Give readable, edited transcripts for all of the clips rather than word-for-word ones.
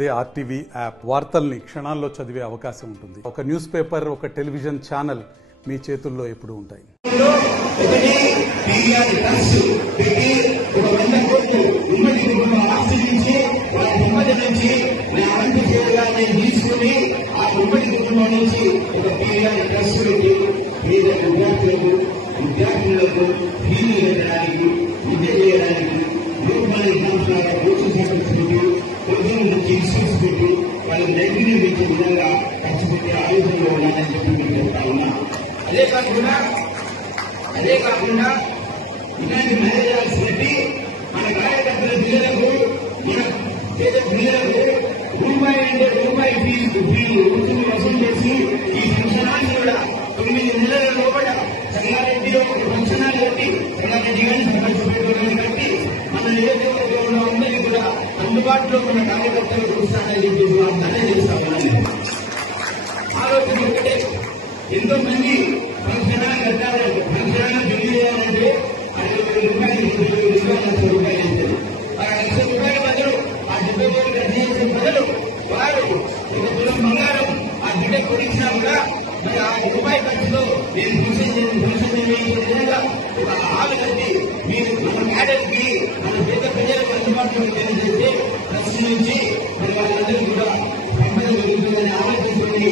అదే RTV app వార్తల్ని క్షణాల్లో చదివే అవకాశం ఉంటుంది. ఒక న్యూస్ పేపర్, ఒక టెలివిజన్ ఛానల్ మీ చేతుల్లో ఎప్పుడూ ఉంటాయి. విద్యార్థులకు ఫీజు కట్టడానికి, విద్య చేయడానికి కోచింగ్ నుంచి ఇన్స్టిట్యూట్స్ పెట్టి వాళ్ళకి లైబ్రరీ పెట్టే విధంగా ఖర్చు పెట్టే ఆలోచనలో ఉన్నానని చెప్పి మీకు చెప్తా ఉన్నా. అదే కాకుండా ఇలాంటి మేనేజర్స్ పెట్టి మన కార్యకర్తల పిల్లలకు, మన పేద పిల్లలకు రూపాయి అంటే రూపాయి ఫీజు రుసుము వసూలు చేసి ఈ ఫంక్షనాన్ని కూడా 9 నెలల లోపల సంగారెడ్డి ఒక ఫంక్షనాలు కట్టి, సంగారెడ్డి కానీ సంబంధించి కట్టి మన నియోజకవర్గంలో అందరికీ కూడా అందుబాటులో ఉన్న కార్యకర్తలు చూస్తానని చెప్పేసి వాగ్దానం చేస్తా ఉన్నాను. ఆలోచన ఒకటే, ఎంతో మంది ఫంక్షనాలు కట్టాలంటే, ఫంక్షనాలు బిల్లు చేయాలంటే 60,000 రూపాయలు, 70,000 రూపాయలు అవుతుంది. ఆ 1,00,000 రూపాయల బదులు ఆ 70,000 ఖర్చు చేసే బదులు వారు ఒక తులం బంగారం ఆ బిడ్డ కొనిచ్చినా కూడా మరి ఆ రూపాయి ఖర్చులో నేను ఫంక్షన్ నిర్వహించే విధంగా ఒక హాల్ కట్టి మీరు మన క్యాడర్ కి, మన పేద ప్రజలకు అందుబాటులో తెలియజేస్తే ట్రస్ట్ నుంచి మరి వాళ్ళందరూ కూడా సంపద జరుగుతుందని ఆలోచించుకుని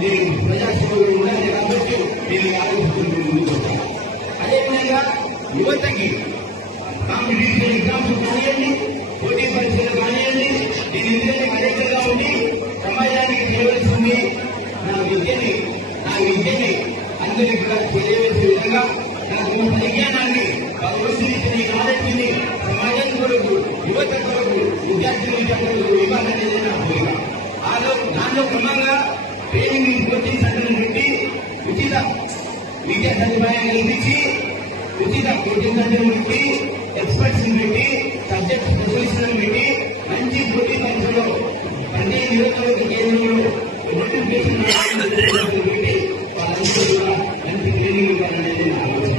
నేను ప్రజాసేవలు ఉండాలి కాబట్టి నేను ఆలోచించుకుని ముందుకు వస్తాను. అదేవిధంగా యువతకి కాంపిటేటివ్ ఎగ్జామ్స్ కానివ్వండి, పోటీ పరీక్షలు కానివ్వండి, నేను ఇందులో కలెక్టర్గా ఉండి సమాజానికి చేయవలసింది నా విద్యని అందరికీ కూడా తెలియజేసే విధంగా నాకు పరిజ్ఞానాన్ని, భవిష్యత్తుని, నాలెడ్జిని సమాజం కొరకు, యువత కొరకు, విద్యార్థులకు ఇవ్వాలనేది నా కోరిక. దానిలో క్రమంగా ట్రైనింగ్ కోచింగ్ సెంటర్లు పెట్టి ఉచిత విద్యా సదుపాయం కల్పించి, ఉచిత కోచింగ్ సెంటర్లు పెట్టి, ఎక్స్పర్ట్స్ పెట్టి, సబ్జెక్ట్ స్పెషలిస్టులను పెట్టి మంచి పోటీ పరీక్షలో అన్ని నియోజకవర్గ కేంద్రంలో నోటిఫికేషన్ పెట్టి వాళ్ళందరూ కూడా మంచి ట్రైనింగ్ ఇవ్వాలనేది నా ఆలోచన.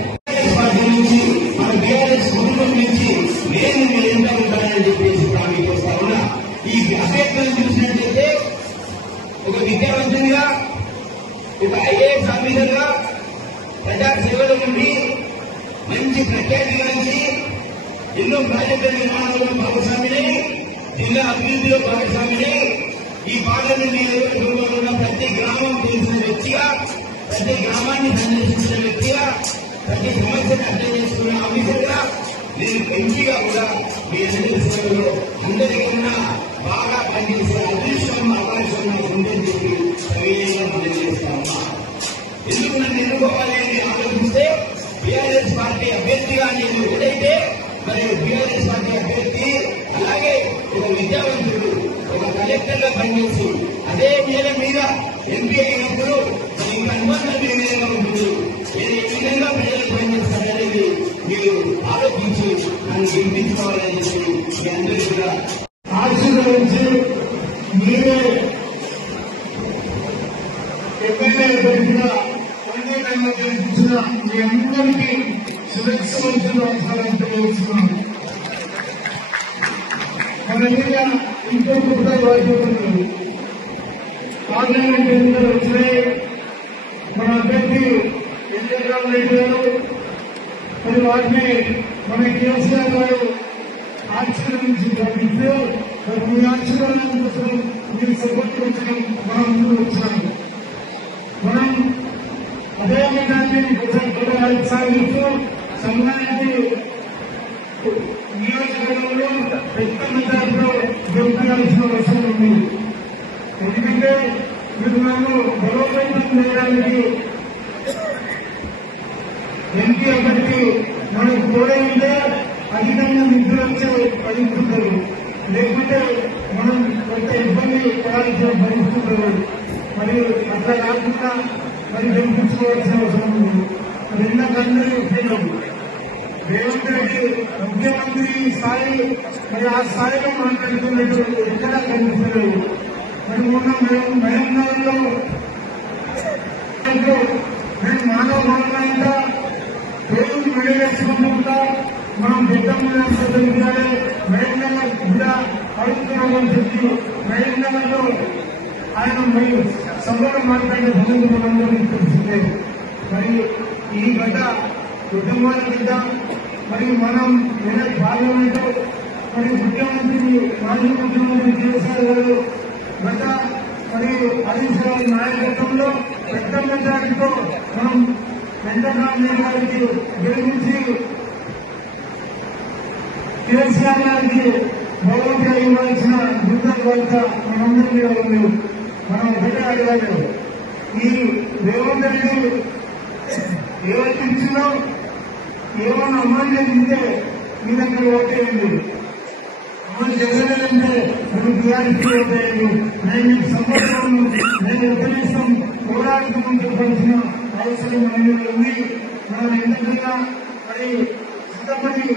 పార్టీ నుంచి, మన బీఆర్ఎస్ కుటుంబం నుంచి నేను ఎంత ఉంటానని చెప్పేసి మీకు వస్తా ఉన్నా. ఈ అభ్యర్థులను చూసినట్లయితే ఒక విద్యావంతునిగా, ఒక ఐఏఎస్ ఆఫీసర్గా ప్రజా సేవల నుండి మంచి ప్రఖ్యాతి గురించి ఎన్నో ప్రాజెక్టుల నిర్మాణంలో భాగస్వామిని, జిల్లా అభివృద్ధిలో భాగస్వామిని, ఈ పార్లమెంట్ నియోజకవర్గంలో ఉన్న ప్రతి గ్రామం తెలిసిన వ్యక్తిగా, ప్రతి గ్రామాన్ని సందర్శించిన వ్యక్తిగా, ప్రతి సమస్యను అర్థం చేసుకున్న ఆఫీసర్గా, నేను ఎంపీగా కూడా మీ అందరి సేవలో అందరికన్నా బాగా పనిచేసే అదృష్టం, అవకాశం నాకు ఉందని చెప్పి సవినయంగా తెలియజేస్తా ఉన్నా. ఎందుకు నన్ను ఎన్నుకోవాలి అని ఆలోచిస్తే బీఆర్ఎస్ పార్టీ అభ్యర్థిగా నేను ఏదైతే మరి బీఆర్ఎస్ పార్టీ అభ్యర్థి, అలాగే ఒక విద్యావంతుడు, ఒక కలెక్టర్ గా పనిచేసి అదే నేల మీద ఎంపీ అయినప్పుడు మీకు అనుబంధం ఏ విధంగా ఉంటుంది, ఏ విధంగా ప్రజలకు పనిచేస్తారనేది మీరు ఆలోచించి నన్ను గెలిపించుకోవాలని చెప్పి మీ అందరూ కూడా ఆశీర్వదించి మీరే ఎమ్మెల్యే అభ్యర్థిగా అంగీకారంగా గెలిపించిన మీ అందరికీ సురక్షిత అవసరాలను తెలియజేస్తున్నాను. మన మీద ఇంకో కొత్త వాయిపోతుంది. పార్లమెంట్ ఎన్నికలు వచ్చినాయి. మన అభ్యర్థి ఎన్టీఆర్ రెడ్డి గారు మరి వాటిని మన కేసీఆర్ గారు ఆశీర్వదించి పంపిస్తే మీ ఆశీర్వాదం కోసం మీరు సపోర్ట్ కోసం మనం ముందుకు వచ్చాము. మనం అదే విధాన్ని కొనసాగిస్తూ సంఘానికి నియోజకవర్గంలో పెద్ద మెజార్టీలో గెలుపడాల్సిన అవసరం ఉంది. ఎందుకంటే మీరు నన్ను బలోపేతం చేయడానికి ఎంపీ అభ్యర్థి మనకు కూడా ఉంటే అధికంగా నిధులు వచ్చే పరిస్థితులు, లేకుంటే మనం కొంత ఇబ్బంది పడాల్సిన పరిస్థితులు. మరి అట్లా కాకుండా మరి గెలిపించుకోవాల్సిన అవసరం ఉంది. మరి ఇందాకందరూ చెప్పినాము, రేవంత్ రెడ్డి ముఖ్యమంత్రి స్థాయి, మరి ఆ స్థాయిలో మాట్లాడుతున్నట్టు ఎక్కడా కనిపిస్తలేదు. మరి మొన్న మహంగాల్లో మేము మానవ వనరులంట రోజు మెడవేసుకుంటా మనం పెద్ద మీద మహంగా కూడా అడుగుతున్నామని చెప్పి ఆయన మరి సభలో మాట్లాడే సంగతి మనందరికీ తెలిసిందే. మరి ఈ గత కుటుంబాల కింద మరి మనం పార్లమెంట్ మరి ముఖ్యమంత్రి మాజీ ముఖ్యమంత్రి కేసీఆర్ గారు గత మరి హరీష్ రావు నాయకత్వంలో పెద్ద మెజారిటీతో మనం వెంకటరామయ్య గారికి గెలిపించి కేసీఆర్ గారికి గౌరవంగా ఇవ్వాల్సిన కృతజ్ఞత మనందరి మీద ఉంది. మనం ఒకటే అడగాలి, ఈ రేవంత్ రెడ్డి ఏవైతే ఇచ్చిందో ఏమన్నా అమలు చేస్తే మీ దగ్గర ఓటేయండి, అమలు జరగలేదంటే మనం టీఆర్ఎస్కి ఓటేయండి. నేను సంవత్సరం నేను ఉపదేశం పోరాటం చెప్పాల్సిన అవసరం మన మీద ఉంది. మనం ఎందుకన్నా మరి ఇంతమంది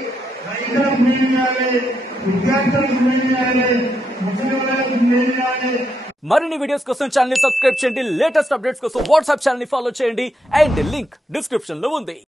రైతులకు మేలు చేయాలి, విద్యార్థులకు మేలు చేయాలి, ముసలి మేలు చేయాలి. మరిన్ని వీడియోస్ కోసం ఛానల్ ని సబ్స్క్రైబ్ చేయండి. లేటెస్ట్ అప్డేట్స్ కోసం వాట్సాప్ ఛానల్ ని ఫాలో చేయండి. అండ్ లింక్ డిస్క్రిప్షన్ లో ఉంది.